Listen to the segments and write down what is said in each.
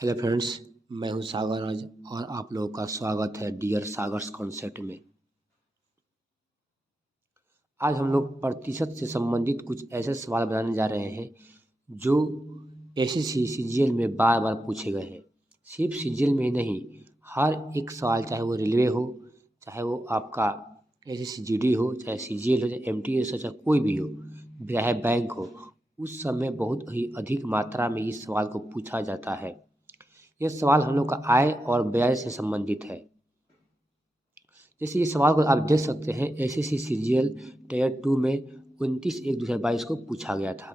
Hello friends, मैं हूं सागर आज और आप लोगों का स्वागत है डियर सागर्स कॉन्सेप्ट में। आज हम लोग प्रतिशत से संबंधित कुछ ऐसे सवाल बनाने जा रहे हैं जो एसएससी सीजीएल में बार बार पूछे गए हैं। सिर्फ सीजीएल में ही नहीं, हर एक सवाल, चाहे वो रेलवे हो, चाहे वो आपका एसएससी जीडी हो, चाहे सीजीएल हो, चाहे एमटीएस हो, चाहे कोई भी हो, चाहे बैंक हो, उस समय बहुत ही अधिक मात्रा में इस सवाल को पूछा जाता है। यह सवाल हम लोग का आय और व्यय से संबंधित है। जैसे ये सवाल को आप देख सकते हैं, एसएससी सीजीएल टायर 2 में 29/1/2022 को पूछा गया था।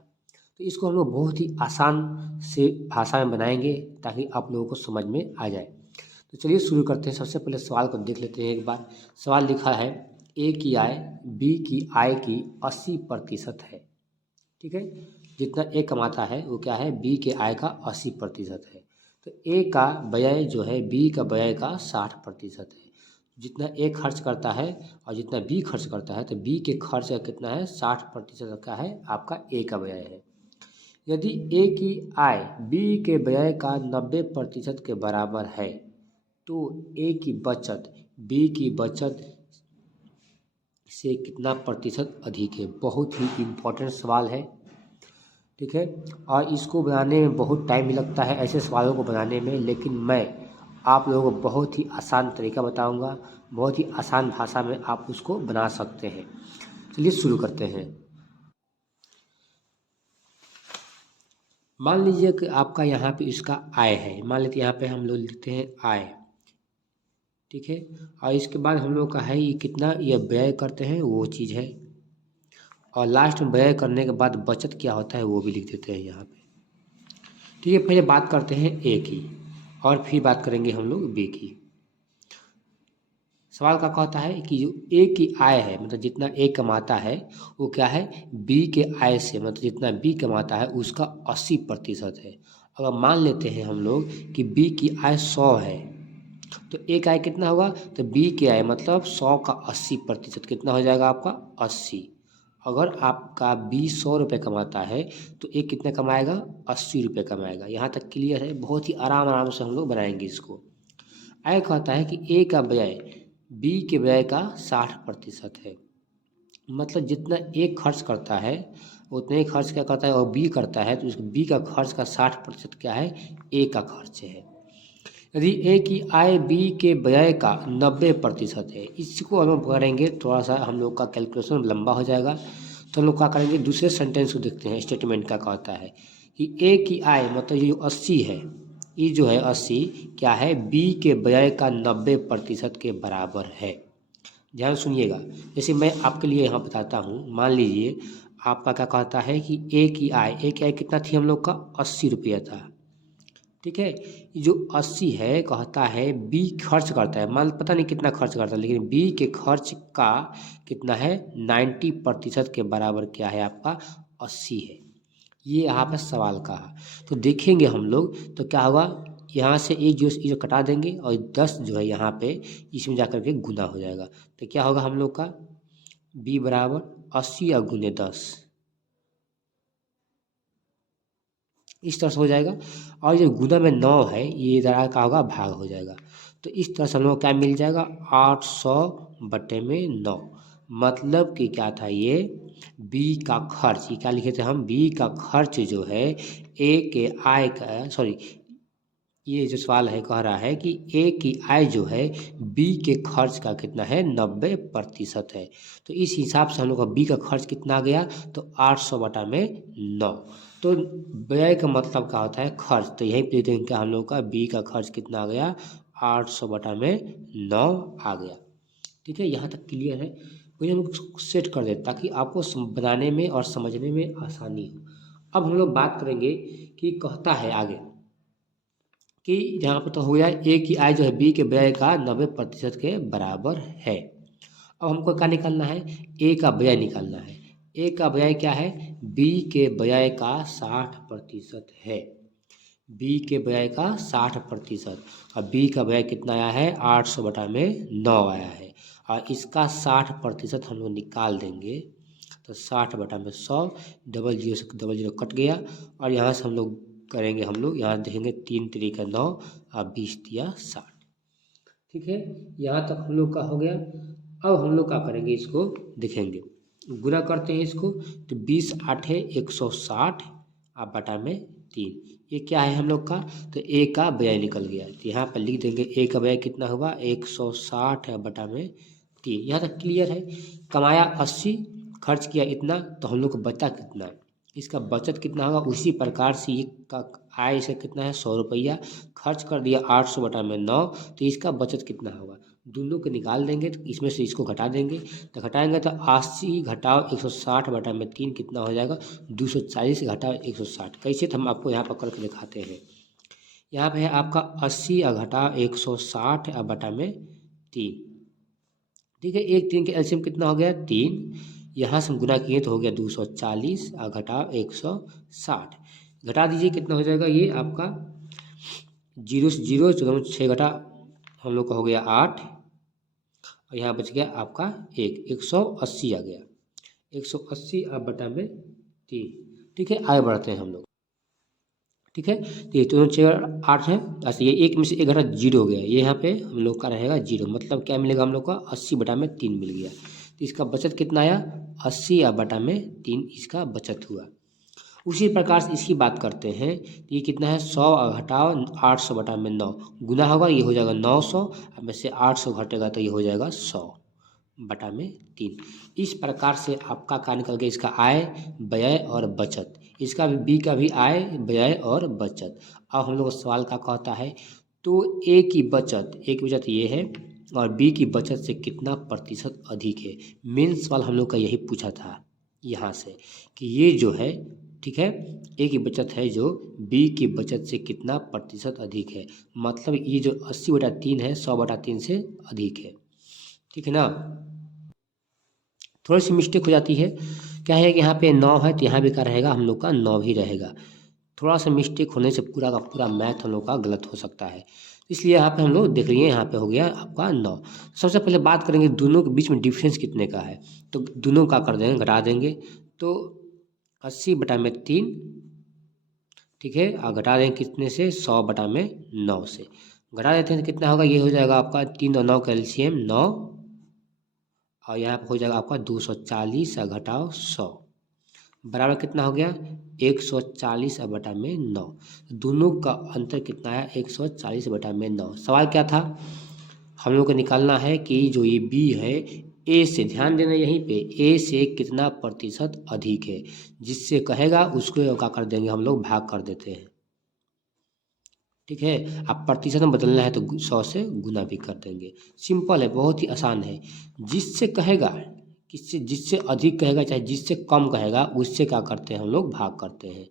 तो इसको हम लोग बहुत ही आसान से भाषा में बनाएंगे ताकि आप लोगों को समझ में आ जाए। तो चलिए शुरू करते हैं। सबसे पहले सवाल को देख लेते हैं एक बार। सवाल लिखा है, ए की आय बी की आय की 80% है। ठीक है, जितना ए कमाता है वो क्या है, बी के आय का 80% है। तो ए का व्यय जो है बी का व्यय का 60% है। जितना ए खर्च करता है और जितना बी खर्च करता है, तो बी के खर्च का कितना है, 60% का है आपका ए का व्यय है। यदि ए की आय बी के व्यय का 90% के बराबर है तो ए की बचत बी की बचत से कितना प्रतिशत अधिक है। बहुत ही इम्पोर्टेंट सवाल है। ठीक है, और इसको बनाने में बहुत टाइम भी लगता है ऐसे सवालों को बनाने में, लेकिन मैं आप लोगों को बहुत ही आसान तरीका बताऊंगा। बहुत ही आसान भाषा में आप उसको बना सकते हैं। चलिए शुरू करते हैं। मान लीजिए कि आपका यहाँ पे इसका आय है। मान लेते यहाँ पे हम लोग लिखते हैं आय। ठीक है, और इसके बाद हम लोग का है ये कितना ये व्यय करते हैं वो चीज़ है, और लास्ट में व्यय करने के बाद बचत क्या होता है वो भी लिख देते हैं यहाँ पे। ठीक है, पहले बात करते हैं ए की और फिर बात करेंगे हम लोग बी की। सवाल का कहता है कि जो ए की आय है, मतलब जितना ए कमाता है वो क्या है, बी के आय से, मतलब जितना बी कमाता है उसका 80% है। अगर मान लेते हैं हम लोग कि बी की आय 100 है, तो ए का आय कितना होगा, तो बी के आय मतलब 100 का 80% कितना हो जाएगा आपका 80। अगर आपका बी 100 रुपये कमाता है तो ए कितना कमाएगा, 80 रुपये कमाएगा। यहाँ तक क्लियर है। बहुत ही आराम आराम से हम लोग बनाएंगे इसको। आय कहता है कि ए का व्यय बी के व्यय का 60% है। मतलब जितना ए खर्च करता है उतने ही खर्च क्या करता है और बी करता है, तो इस बी का खर्च का 60% क्या है, ए का खर्च है। यदि ए की आय बी के व्यय का 90% है, इसको हम लोग करेंगे, थोड़ा सा हम लोग का कैलकुलेशन लंबा हो जाएगा, तो हम लोग क्या करेंगे, दूसरे सेंटेंस को देखते हैं। स्टेटमेंट का कहता है कि ए की आय मतलब ये 80 है, ये जो है 80 क्या है, बी के व्यय का 90% के बराबर है। ध्यान सुनिएगा। जैसे मैं आपके लिए यहाँ बताता हूँ। मान लीजिए आपका क्या कहता है कि ए की आय कितना थी हम लोग का, 80 रुपया था। ठीक है, ये जो 80 है कहता है बी खर्च करता है, मान पता नहीं कितना खर्च करता है, लेकिन बी के खर्च का कितना है, 90% के बराबर क्या है आपका, 80 है। ये यहाँ पर सवाल का है। तो देखेंगे हम लोग तो क्या होगा, यहाँ से एक जो कटा देंगे और 10 जो है यहाँ पे इसमें जा कर के गुना हो जाएगा। तो क्या होगा हम लोग का, बी बराबर 80 और गुने 10, इस तरह से हो जाएगा। और जो गुना में 9 है ये इधर का होगा भाग हो जाएगा। तो इस तरह से हम लोग क्या मिल जाएगा, 800/9। मतलब कि क्या था ये, बी का खर्च, ये क्या लिखे थे हम, बी का खर्च जो है ए के आय का, सॉरी, ये जो सवाल है कह रहा है कि ए की आय जो है बी के खर्च का कितना है, 90% है। तो इस हिसाब से हम लोग का बी का खर्च कितना आ गया, तो 800/9। तो व्यय का मतलब क्या होता है, खर्च। तो यही पे देखेंगे कि हम लोग का बी का खर्च कितना आ गया, 800/9 आ गया। ठीक है, यहाँ तक क्लियर है। वही हम लोग सेट कर दें ताकि आपको बनाने में और समझने में आसानी हो। अब हम लोग बात करेंगे कि कहता है आगे कि यहाँ पर तो हो गया ए की आय जो है बी के व्यय का 90% के बराबर है। अब हमको क्या निकालना है, ए का व्यय निकालना है। ए का व्यय क्या है, बी के व्यय का 60% है। बी के व्यय का 60%, और बी का व्यय कितना आया है, 800/9 आया है। और इसका 60% हम लोग निकाल देंगे, तो 60/100, डबल जीरो से डबल जीरो कट गया, और यहाँ से हम लोग करेंगे हम लोग, यहाँ देखेंगे 3 तरीका 9 और 20 दिया 60। ठीक है, यहाँ तक हम लोग का हो गया। अब हम लोग क्या करेंगे, इसको देखेंगे, गुना करते हैं इसको। तो 20 8 160 आप बटा में 3, ये क्या है हम लोग का, तो ए का व्यय निकल गया। तो यहाँ पर लिख देंगे ए का व्यय कितना हुआ 160 बटा में 3। यहाँ तक क्लियर है। कमाया 80, खर्च किया इतना, तो हम लोग को बचा कितना, इसका बचत कितना होगा। उसी प्रकार से ये का आय से कितना है 100 रुपया, खर्च कर दिया 800 बटा में 9, तो इसका बचत कितना होगा। दोनों को निकाल देंगे, तो इसमें से इसको घटा देंगे, तो घटाएंगे तो 80 घटाओ 160 बटा में 3 कितना हो जाएगा 240 घटाओ 160। कैसे, तो हम आपको यहाँ पर करके दिखाते हैं। यहाँ पे है आपका 80 घटाओ 160 बटा में 3। ठीक है, 1 3 के एलसीएम कितना हो गया 3, यहाँ से हम गुना किए तो हो गया 240 और घटाओ 160, घटा दीजिए कितना हो जाएगा ये आपका 0 से 0 चलो 6 घटा हम लोग का हो गया 8 और यहाँ बच गया आपका 180 आ गया 180 अब बटा में 3। ठीक है, आगे बढ़ते हैं हम लोग। ठीक है, तो ये दोनों 6 8 है, अच्छा ये 1 में से 1 घटा 0 हो गया, ये यहाँ पे हम लोग का रहेगा 0, मतलब क्या मिलेगा हम लोग का 80 बटा में 3 मिल गया। तो इसका बचत कितना आया 80 बटा में 3 इसका बचत हुआ। उसी प्रकार से इसकी बात करते हैं, तो ये कितना है 100 घटाओ 800 बटा में 9, गुना होगा ये हो जाएगा 900, अब में से 800 घटेगा तो ये हो जाएगा 100 बटा में 3। इस प्रकार से आपका क्या निकल गया, इसका आय व्यय और बचत, इसका भी बी का भी आय व्यय और बचत। अब हम लोग का सवाल क्या कहता है, तो ए की बचत ये है और बी की बचत से कितना प्रतिशत अधिक है। मेन सवाल हम लोग का यही पूछा था यहाँ से कि ये जो है, ठीक है, ए की बचत है जो बी की बचत से कितना प्रतिशत अधिक है, मतलब ये जो 80 बटा 3 है 100 बटा 3 से अधिक है। ठीक है ना, थोड़ी सी मिस्टेक हो जाती है, क्या है कि यहाँ पे 9 है तो यहाँ भी क्या रहेगा हम लोग का 9 ही रहेगा। थोड़ा सा मिस्टेक होने से पूरा का पूरा मैथ हम लोग का गलत हो सकता है, इसलिए यहाँ पे हम लोग देख लिए यहाँ पे हो गया आपका 9। सबसे पहले बात करेंगे दोनों के बीच में डिफरेंस कितने का है, तो दोनों का कर देंगे घटा देंगे, तो 80 बटा में 3, ठीक है, और घटा देंगे कितने से 100 बटा में 9 से, घटा देते हैं तो कितना होगा, ये हो जाएगा आपका 3 और 9 का एलसीएम 9 और यहाँ पर हो जाएगा आपका 240 और घटाओ 100 बराबर कितना हो गया 140 बटा में 9। दोनों का अंतर कितना है 140 बटा में 9। सवाल क्या था, हम लोग को निकालना है कि जो ये बी है ए से, ध्यान देना यहीं पे, ए से कितना प्रतिशत अधिक है, जिससे कहेगा उसको क्या कर देंगे हम लोग भाग कर देते हैं। ठीक है, अब प्रतिशत में बदलना है तो 100 से गुना भी कर देंगे, सिंपल है, बहुत ही आसान है। जिससे कहेगा किससे, जिससे अधिक कहेगा चाहे जिससे कम कहेगा उससे क्या करते हैं हम लोग भाग करते हैं।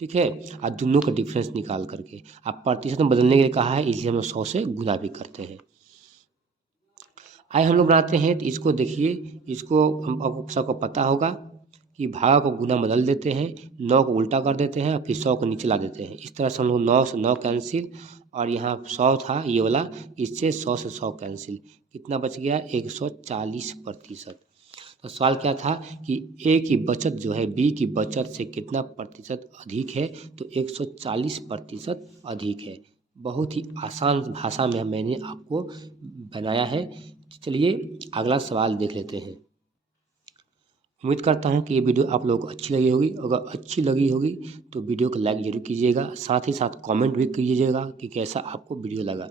ठीक है, और दोनों का डिफरेंस निकाल करके, अब प्रतिशत में बदलने के लिए कहा है इसलिए हम 100 से गुना भी करते हैं। आइए हम लोग बनाते हैं, तो इसको देखिए, इसको हम आपको सबको पता होगा कि भागा को गुना बदल देते हैं, 9 को उल्टा कर देते हैं और फिर 100 को नीचे ला देते हैं। इस तरह से हम लोग 9 से 9 कैंसिल, और यहाँ 100 था ये वाला, इससे 100 से 100 कैंसिल, कितना बच गया 140%। तो सवाल क्या था कि ए की बचत जो है बी की बचत से कितना प्रतिशत अधिक है, तो 140% अधिक है। बहुत ही आसान भाषा में मैंने आपको बनाया है। चलिए अगला सवाल देख लेते हैं। उम्मीद करता हूँ कि ये वीडियो आप लोगों को अच्छी लगी होगी। अगर अच्छी लगी होगी तो वीडियो को लाइक जरूर कीजिएगा, साथ ही साथ कमेंट भी कीजिएगा कि कैसा आपको वीडियो लगा।